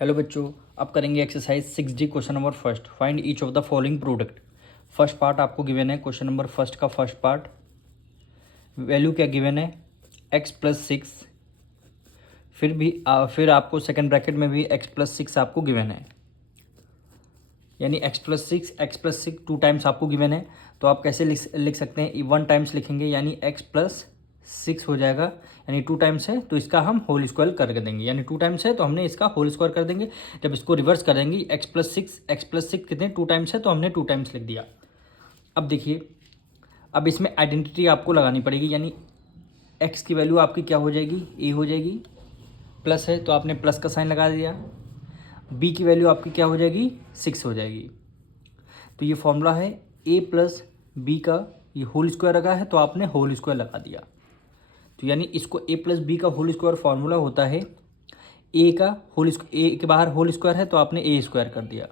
Hello बच्चों, अब करेंगे exercise 6D question number first. Find each of the following product. First part आपको given है, क्वेश्चन नंबर फर्स्ट का फर्स्ट पार्ट। वैल्यू क्या गिवन है, x+6। फिर आपको सेकंड ब्रैकेट में भी x+6 आपको गिवन है, यानी x+6 टू टाइम्स आपको गिवन है। तो आप कैसे लिख सकते हैं, 1 टाइम्स लिखेंगे यानी x+6 हो जाएगा, यानी 2 टाइम्स है तो इसका हम होल स्क्वायर कर देंगे, यानी 2 टाइम्स है तो हमने इसका होल स्क्वायर कर देंगे। जब इसको रिवर्स कर देंगे x+6 कितने 2 टाइम्स है तो हमने 2 टाइम्स लिख दिया। अब देखिए, अब इसमें आइडेंटिटी आपको लगानी पड़ेगी, यानी x की वैल्यू आपकी क्या हो जाएगी, a हो जाएगी। प्लस है तो आपने प्लस का साइन लगा दिया। b की वैल्यू आपकी क्या हो जाएगी, 6 हो जाएगी। तो ये फॉर्मूला है a+b का, ये होल स्क्वायर लगा है तो आपने होल स्क्वायर लगा दिया। तो यानी इसको a+b का होल स्क्वायर फार्मूला होता है, a का होल a के बाहर होल स्क्वायर है तो आपने a स्क्वायर कर दिया,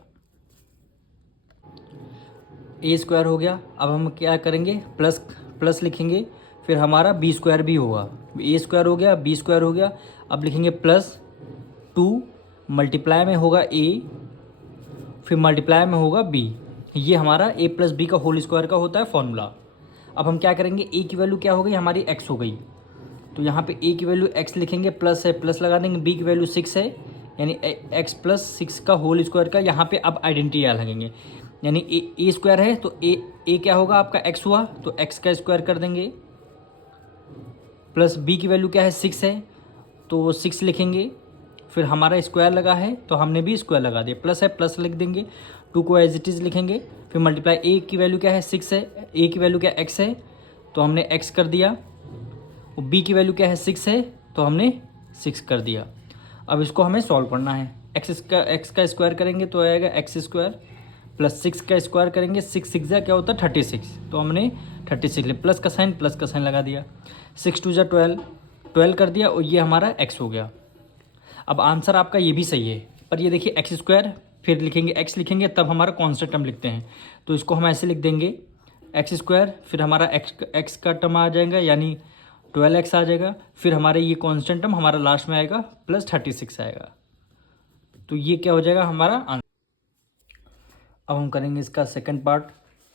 a स्क्वायर हो गया। अब हम क्या करेंगे, प्लस लिखेंगे, फिर हमारा b स्क्वायर भी होगा। a स्क्वायर हो गया, b स्क्वायर हो गया। अब लिखेंगे +2 मल्टीप्लाई में होगा a, फिर मल्टीप्लाई में होगा b। ये हमारा a+b का होल स्क्वायर का होता है फॉर्मूला। अब हम क्या करेंगे, a की वैल्यू क्या हो गई, हमारी x हो गई, तो यहाँ पे a की वैल्यू x लिखेंगे, प्लस है प्लस लगा देंगे, b की वैल्यू 6 है, यानी x+6 का होल स्क्वायर का यहाँ पे अब आइडेंटिटी लगेंगे, यानी a स्क्वायर है तो a क्या होगा आपका x हुआ, तो x का स्क्वायर कर देंगे। प्लस b की वैल्यू क्या है, 6 है तो 6 लिखेंगे, फिर हमारा स्क्वायर लगा है तो हमने भी स्क्वायर लगा दिया। प्लस है प्लस लिख देंगे, 2 को एज इट इज़ लिखेंगे, फिर मल्टीप्लाई a की वैल्यू क्या है, 6 है, a की वैल्यू क्या x है तो हमने x कर दिया, और b की वैल्यू क्या है, 6 है तो हमने 6 कर दिया। अब इसको हमें सॉल्व करना है, x का स्क्वायर करेंगे तो आएगा x² प्लस 6 का स्क्वायर करेंगे, 6 क्या होता है 36, तो हमने 36 लिया, प्लस का साइन लगा दिया। 6 2 12 कर दिया, और ये हमारा x हो गया। अब आंसर आपका ये भी सही है, पर ये देखिए x², फिर लिखेंगे x लिखेंगे तब हमारा कॉन्स्टेंट टर्म लिखते हैं, तो इसको हम ऐसे लिख देंगे x², फिर हमारा x का टर्म आ जाएगा यानी 12x आ जाएगा, फिर हमारे ये कॉन्स्टेंट टर्म हमारा लास्ट में आएगा +36 आएगा। तो ये क्या हो जाएगा हमारा आंसर। अब हम करेंगे इसका सेकंड पार्ट।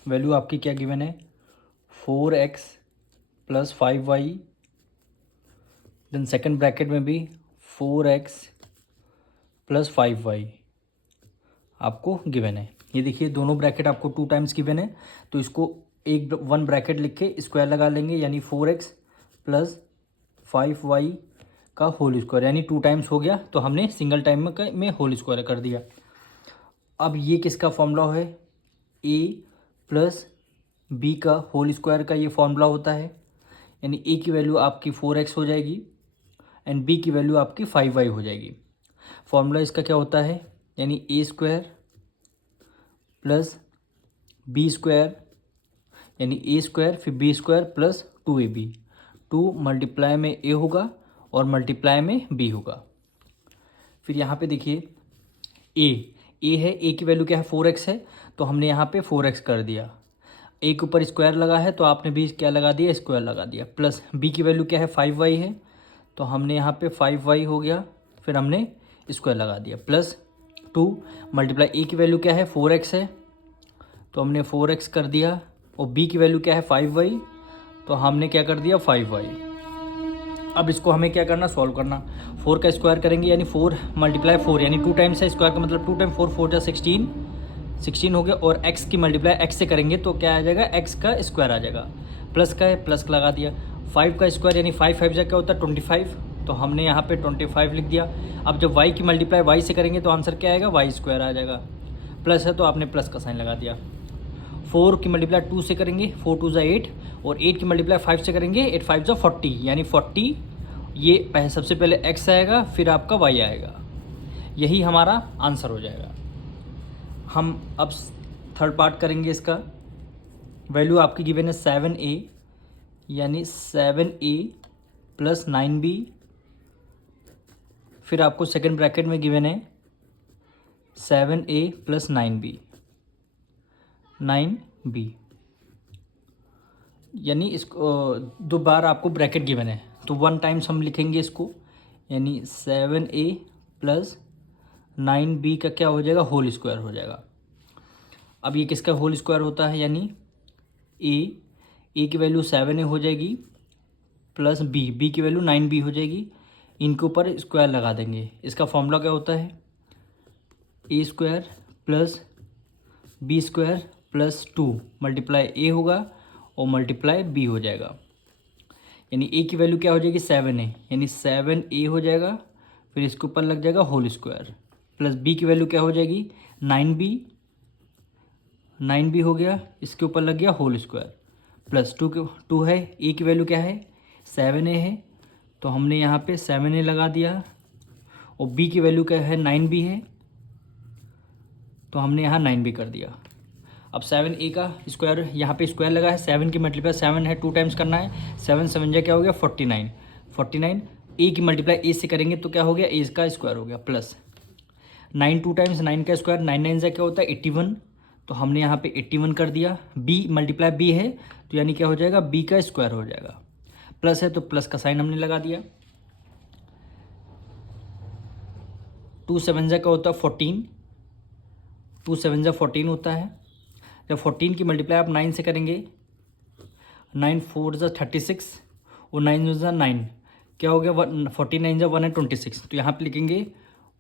वैल्यू आपकी क्या गिवन है, 4x + 5y, then second bracket में भी 4x + 5y आपको गिवन है। ये देखिए दोनों ब्रैकेट आपको 2 टाइम्स गिवन है, तो इसको 1 ब्रैकेट लिख के स्क्वायर लगा लेंगे, यानी 4x + 5y का होल स्क्वायर, यानी 2 टाइम्स हो गया तो हमने सिंगल टाइम में होल स्क्वायर कर दिया। अब ये किसका फॉर्मूला है, a + b का होल स्क्वायर का ये फॉर्मूला होता है, यानी a की वैल्यू आपकी 4x हो जाएगी एंड b की वैल्यू आपकी 5y हो जाएगी। फॉर्मूला इसका क्या होता है, यानी a² + b² यानी a² फिर b² + 2ab, 2 मल्टीप्लाई में a होगा और मल्टीप्लाई में b होगा। फिर यहाँ पे देखिए a है, a की वैल्यू क्या है 4x है, तो हमने यहाँ पे 4x कर दिया। a के ऊपर स्क्वायर लगा है तो आपने भी क्या लगा दिया, स्क्वायर लगा दिया। प्लस b की वैल्यू क्या है 5y है, तो हमने यहाँ पे 5y हो गया, फिर हमने स्क्वायर लगा दिया। प्लस 2 मल्टीप्लाई a की वैल्यू क्या है 4x है, तो हमने 4x कर दिया, और b की वैल्यू क्या है 5y, तो हमने क्या कर दिया 5y। अब इसको हमें क्या करना, सॉल्व करना। 4 का स्क्वायर करेंगे यानी 4 × 4 यानी 2 टाइम्स है, स्क्वायर का मतलब 2 टाइम 4 4 16 हो गया, और x की मल्टीप्लाई x से करेंगे तो क्या आ जाएगा, x का स्क्वायर आ जाएगा। प्लस का है प्लस लगा दिया, 5 का स्क्वायर यानी 5 5 क्या होता है 25, तो हमने यहाँ पे 25 लिख दिया। अब जब y की मल्टीप्लाई y से करेंगे तो आंसर क्या आएगा, y² आ जाएगा। प्लस है तो आपने प्लस का साइन लगा दिया। 4 की मल्टीप्लाई 2 से करेंगे, 4 2 8, और 8 की मल्टीप्लाई 5 से करेंगे, 8 5 40, यानी 40। ये सबसे पहले x आएगा फिर आपका y आएगा, यही हमारा आंसर हो जाएगा। हम अब थर्ड पार्ट करेंगे इसका। वैल्यू आपकी गिवन है 7a, यानी 7a + 9b, फिर आपको सेकंड ब्रैकेट में गिवन है 7a + 9b, यानी इसको 2 बार आपको ब्रैकेट गिवन है तो 1 टाइम्स हम लिखेंगे इसको, यानी 7a + 9b का क्या हो जाएगा, होल स्क्वायर हो जाएगा। अब ये किसका होल स्क्वायर होता है, यानी ए की वैल्यू 7a हो जाएगी प्लस बी की वैल्यू 9b हो जाएगी। इनके ऊपर स्क्वायर लगा देंगे। इसका फॉर्मूला क्या होता है, A square plus B square plus 2 multiply A होगा और मल्टीप्लाई बी हो जाएगा। यानी ए की वैल्यू क्या हो जाएगी, 7a, यानी 7a हो जाएगा। फिर इसके ऊपर लग जाएगा होल स्क्वायर प्लस बी की वैल्यू क्या हो जाएगी, 9b हो गया, इसके ऊपर लग गया होल स्क्वायर प्लस 2 है। ए की वैल्यू क्या है, 7a है, तो हमने यहाँ पे 7a लगा दिया। और बी की वैल्यू क्या है, 9b है, तो हमने यहाँ 9b कर दिया। अब 7a का स्क्वायर, यहाँ पे स्क्वायर लगा है, 7 की मल्टीप्लाई 7 है, 2 टाइम्स करना है। 7 7 जा क्या हो गया, 49। ए की मल्टीप्लाई ए से करेंगे तो क्या हो गया, ए का स्क्वायर हो गया प्लस 9 2 टाइम्स 9 का स्क्वायर, 9 9 जा क्या होता है 81, तो हमने यहाँ पे 81 कर दिया। बी मल्टीप्लाई बी है, तो यानी क्या हो जाएगा, बी का स्क्वायर हो जाएगा। प्लस है तो प्लस का साइन हमने लगा दिया। 2 7 जा क्या होता है 14, 2 7 जा 14 होता है। जब 14 की मल्टीप्लाई आप 9 से करेंगे, 9 4 जा 36 और 9 जा 9, क्या हो गया 49 जा 126, तो यहाँ पे लिखेंगे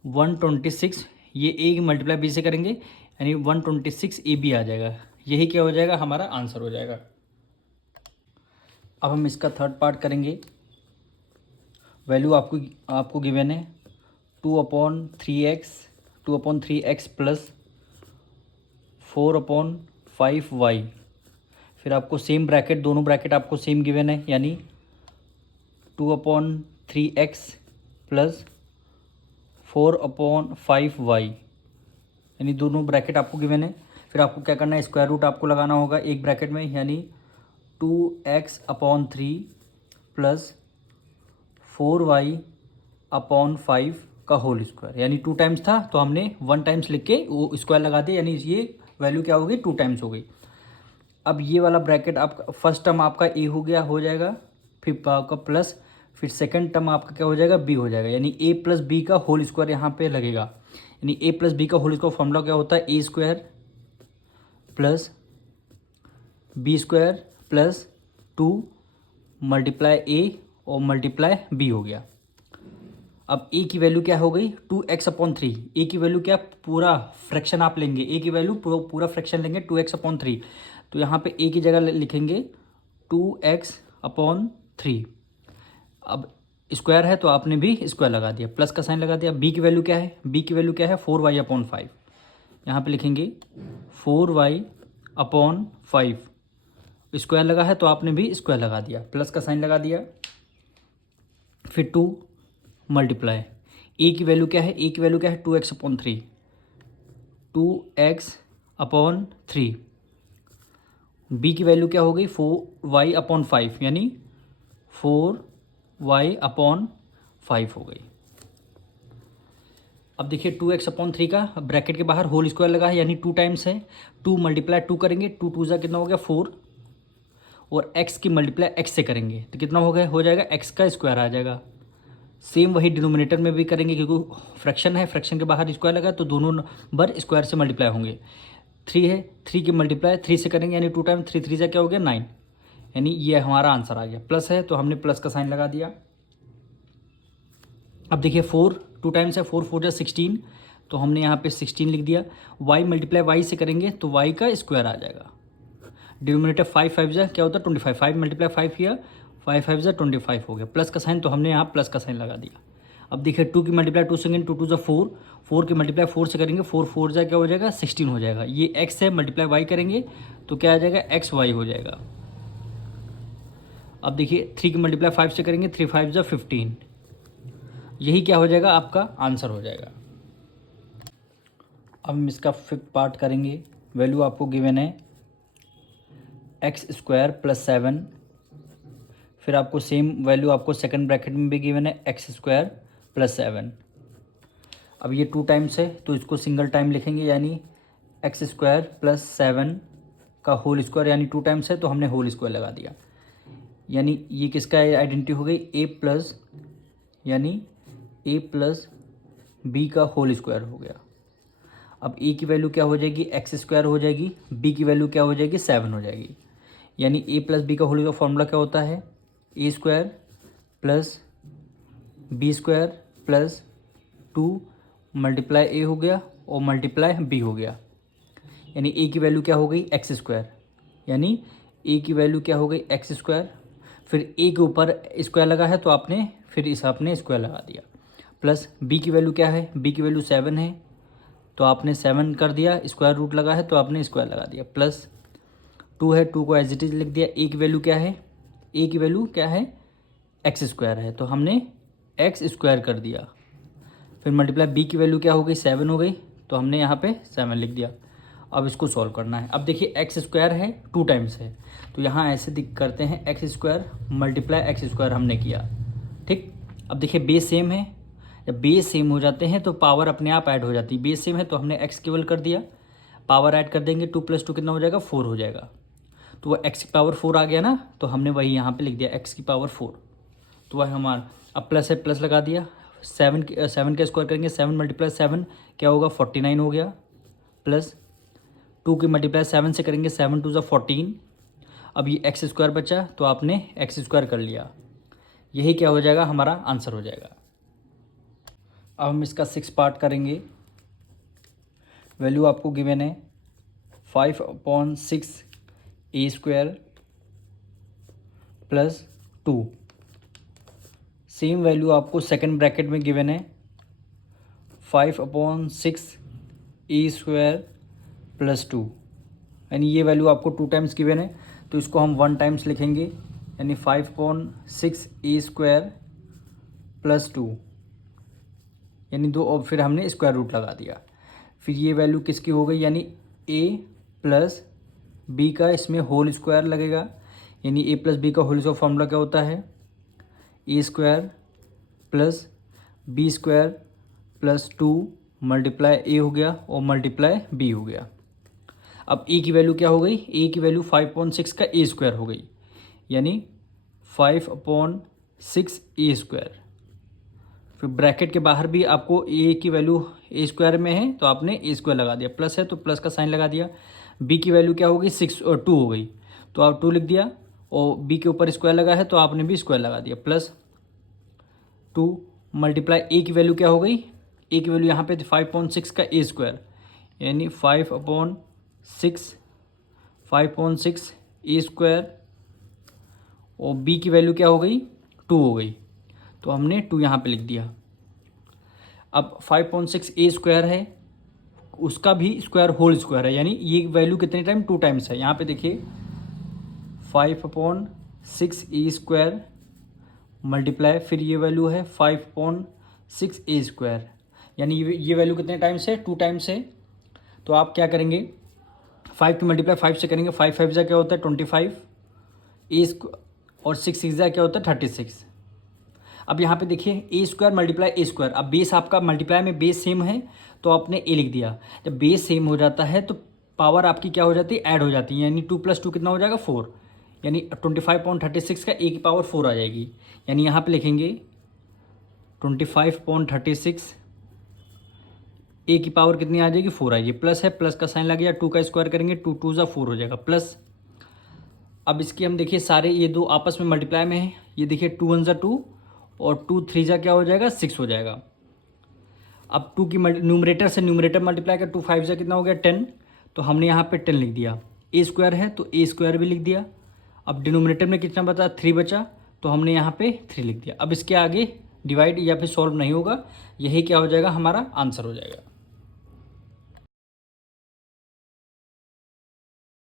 126। ये ए की मल्टीप्लाई बी से करेंगे यानी 126 ए बी आ जाएगा। यही क्या हो जाएगा, हमारा आंसर हो जाएगा। अब हम इसका थर्ड पार्ट करेंगे। वैल्यू आपको गिवन है 2/3x प्लस 4/5y। फिर आपको सेम ब्रैकेट, दोनों ब्रैकेट आपको सेम गिवन है, यानी 2/3x प्लस 4/5y, यानी दोनों ब्रैकेट आपको गिवन है। फिर आपको क्या करना है, स्क्वायर रूट आपको लगाना होगा एक ब्रैकेट में, यानी 2x/3 प्लस 4y/5 का होल स्क्वायर, यानी 2 टाइम्स था तो हमने 1 टाइम्स लिख के वो स्क्वायर लगा दिया, यानी ये वैल्यू क्या हो गई, 2 टाइम्स हो गई। अब ये वाला ब्रैकेट आपका फर्स्ट टर्म आपका ए हो गया, हो जाएगा, फिर आपका प्लस, फिर सेकंड टर्म आपका क्या हो जाएगा, बी हो जाएगा, यानी ए प्लस बी का होल स्क्वायर यहाँ पे लगेगा। यानी ए प्लस बी का होल स्क्वायर फॉर्मूला क्या होता है, A square plus B square plus 2 multiply A और मल्टीप्लाई बी हो गया। अब ए की वैल्यू क्या हो गई, 2x/3। ए की वैल्यू क्या, पूरा फ्रैक्शन आप लेंगे, ए की वैल्यू पूरा फ्रैक्शन लेंगे 2x/3, तो यहाँ पे ए की जगह लिखेंगे 2x/3। अब स्क्वायर है तो आपने भी स्क्वायर लगा दिया, प्लस का साइन लगा दिया। बी की वैल्यू क्या है, बी की वैल्यू क्या है 4y/5, यहाँ पे लिखेंगे 4y/5। स्क्वायर लगा है तो आपने भी स्क्वायर लगा दिया, प्लस का साइन लगा दिया। फिर 2 मल्टीप्लाई, ए की वैल्यू क्या है, ए की वैल्यू क्या है 2x/3, 2x/3। बी की वैल्यू क्या हो गई 4y/5, यानी 4y/5 हो गई। अब देखिए 2x/3 का ब्रैकेट के बाहर होल स्क्वायर लगा है, यानी 2 टाइम्स है। 2 मल्टीप्लाई 2 करेंगे, 2 2 जा कितना हो गया 4, और x की मल्टीप्लाई x से करेंगे तो कितना हो गया, हो जाएगा x का स्क्वायर आ जाएगा। सेम वही डिनोमिनेटर में भी करेंगे, क्योंकि फ्रैक्शन है, फ्रैक्शन के बाहर स्क्वायर लगा तो दोनों नंबर स्क्वायर से मल्टीप्लाई होंगे। 3 है, 3 की मल्टीप्लाई 3 से करेंगे, यानी 2 टाइम 3 3 से क्या हो गया 9, यानी ये हमारा आंसर आ गया। प्लस है तो हमने प्लस का साइन लगा दिया। अब देखिए 4 2 टाइम्स है, 4 4 जा 16, तो हमने यहाँ पे 16 लिख दिया। y मल्टीप्लाई y से करेंगे तो y का स्क्वायर आ जाएगा। डिनोमिनेटर 5 5 जा क्या होता है 25, 5 मल्टीप्लाई 5 किया, 5 5 जा 25 हो गया। प्लस का साइन, तो हमने यहाँ प्लस का साइन लगा दिया। अब देखिए 2 की मल्टीप्लाई 2 सेकेंड, 2 2 जा 4, 4 की मल्टीप्लाई 4 से करेंगे, 4 4 जा क्या हो जाएगा 16 हो जाएगा। ये x है, मल्टीप्लाई y करेंगे तो क्या आ जाएगा xy हो जाएगा। अब देखिए 3 की मल्टीप्लाई 5 से करेंगे, 3 5 जा 15, यही क्या हो जाएगा आपका आंसर हो जाएगा। अब हम इसका फिफ्थ पार्ट करेंगे। वैल्यू आपको गिवन है x² प्लस 7, फिर आपको सेम वैल्यू आपको सेकंड ब्रैकेट में भी गिवन है x² प्लस 7। अब ये 2 टाइम्स है तो इसको सिंगल टाइम लिखेंगे, यानी x² प्लस 7 का होल स्क्वायर, यानी 2 टाइम्स है तो हमने होल स्क्वायर लगा दिया। यानी ये किसका आइडेंटिटी हो गई, a प्लस, यानी a प्लस बी का होल स्क्वायर हो गया। अब ए की वैल्यू क्या हो जाएगी, एक्स स्क्वायर हो जाएगी, बी की वैल्यू क्या हो जाएगी, 7 हो जाएगी। यानी ए प्लस बी का होल का फॉर्मूला क्या होता है, A square plus B square plus 2 multiply A हो गया और मल्टीप्लाई बी हो गया। यानी ए की वैल्यू क्या हो गई, एक्स स्क्वायर। यानी ए की वैल्यू क्या हो गई, एक्स स्क्वायर। फिर ए के ऊपर स्क्वायर लगा है तो आपने फिर इस आपने स्क्वायर लगा दिया। प्लस बी की वैल्यू क्या है, बी की वैल्यू 7 है तो आपने 7 कर दिया, स्क्वायर रूट लगा है तो आपने स्क्वायर लगा दिया। प्लस 2 है, 2 को एज इट इज लिख दिया। ए की वैल्यू क्या है, ए की वैल्यू क्या है, एक्स स्क्वायर है तो हमने एक्स स्क्वायर कर दिया। फिर मल्टीप्लाई बी की वैल्यू क्या हो गई, 7 हो गई तो हमने यहाँ पे 7 लिख दिया। अब इसको सॉल्व करना है। अब देखिए एक्स स्क्वायर है 2 टाइम्स है तो यहाँ ऐसे करते हैं, x square multiply x square हमने किया, ठीक। अब देखिए बेस सेम है, जब बेस सेम हो जाते हैं तो पावर अपने आप ऐड हो जाती है। बेस सेम है तो हमने एक्स केवल कर दिया, पावर ऐड कर देंगे, 2 + 2 कितना हो जाएगा, 4 हो जाएगा। तो वह एक्स की पावर 4 आ गया ना, तो हमने वही यहाँ पे लिख दिया एक्स की पावर 4। तो वह हमारा अब प्लस है, प्लस लगा दिया। 7 का स्क्वायर करेंगे, 7 × 7 क्या होगा, 49 हो गया। प्लस 2 की मल्टीप्लाई 7 से करेंगे, 7 × 2 = 14। अब ये एक्स स्क्वायर बचा तो आपने एक्स स्क्वायर कर लिया। यही क्या हो जाएगा, हमारा आंसर हो जाएगा। अब हम इसका 6 पार्ट करेंगे। वैल्यू आपको गिवन है 5/6 ए स्क्वायर प्लस 2। सेम वैल्यू आपको सेकंड ब्रैकेट में गिवन है 5/6 ए स्क्वायर प्लस 2। यानी ये वैल्यू आपको 2 टाइम्स गिवन है तो इसको हम 1 टाइम्स लिखेंगे। यानी 5/6 ए स्क्वायर प्लस 2, यानी 2 और फिर हमने स्क्वायर रूट लगा दिया। फिर ये वैल्यू किसकी हो गई, यानी ए प्लस बी का इसमें होल स्क्वायर लगेगा। यानी ए प्लस बी का होल स्क्वायर फॉर्मूला क्या होता है, A square plus B square plus 2 multiply A हो गया और मल्टीप्लाई बी हो गया। अब ए की वैल्यू क्या हो गई, ए की वैल्यू 5/6 का ए स्क्वायर हो गई। यानी 5/6 ए स्क्वायर। फिर ब्रैकेट के बाहर भी आपको ए की वैल्यू ए स्क्वायर में है तो आपने ए स्क्वायर लगा दिया, प्लस है तो प्लस का साइन लगा दिया। बी की वैल्यू क्या होगी, 6 और 2 हो गई तो आप 2 लिख दिया और बी के ऊपर स्क्वायर लगा है तो आपने भी स्क्वायर लगा दिया। प्लस 2 मल्टीप्लाई ए की वैल्यू क्या हो गई, ए की वैल्यू यहाँ पे 5/6 का ए स्क्वायर। यानी 5/6 ए स्क्वायर और बी की वैल्यू क्या हो गई, 2 हो गई तो हमने 2 यहाँ पे लिख दिया। अब 5/6 ए स्क्वायर है, उसका भी स्क्वायर होल स्क्वायर है। यानी ये वैल्यू कितने टाइम, 2 टाइम्स है। यहाँ पे देखिए 5/6 ए स्क्वायर मल्टीप्लाई फिर ये वैल्यू है 5/6 ए स्क्वायर। यानी ये वैल्यू कितने टाइम्स है, 2 टाइम्स है। तो आप क्या करेंगे, 5 की मल्टीप्लाई 5 से करेंगे, 5 5 जा क्या होता है 25 ए और 6 6 जा क्या होता है 36। अब यहाँ पे देखिए ए स्क्वायर मल्टीप्लाई ए स्क्वायर। अब बेस आपका मल्टीप्लाई में बेस सेम है तो आपने ए लिख दिया। जब बेस सेम हो जाता है तो पावर आपकी क्या हो जाती है, ऐड हो जाती है। यानी 2 + 2 कितना हो जाएगा, 4। यानी 25/36 का ए की पावर 4 आ जाएगी। यानी यहाँ पे लिखेंगे 25/36 ए की पावर कितनी आ जाएगी, 4 आएगी। प्लस है, प्लस का साइन लग गया, 2 का स्क्वायर करेंगे, 2 2 = 4 हो जाएगा। प्लस अब इसकी हम देखिए सारे ये दो आपस में मल्टीप्लाई में है। ये देखिए 2 1 = 2 और 2 3 जा क्या हो जाएगा, 6 हो जाएगा। अब 2 की न्यूमरेटर से न्यूमरेटर मल्टीप्लाई कर, 2 5 जा कितना हो गया 10। तो हमने यहाँ पे 10 लिख दिया। ए स्क्वायर है तो ए स्क्वायर भी लिख दिया। अब डिनोमिनेटर में कितना बचा, 3 बचा तो हमने यहाँ पे 3 लिख दिया। अब इसके आगे डिवाइड या फिर सॉल्व नहीं होगा, यही क्या हो जाएगा, हमारा आंसर हो जाएगा।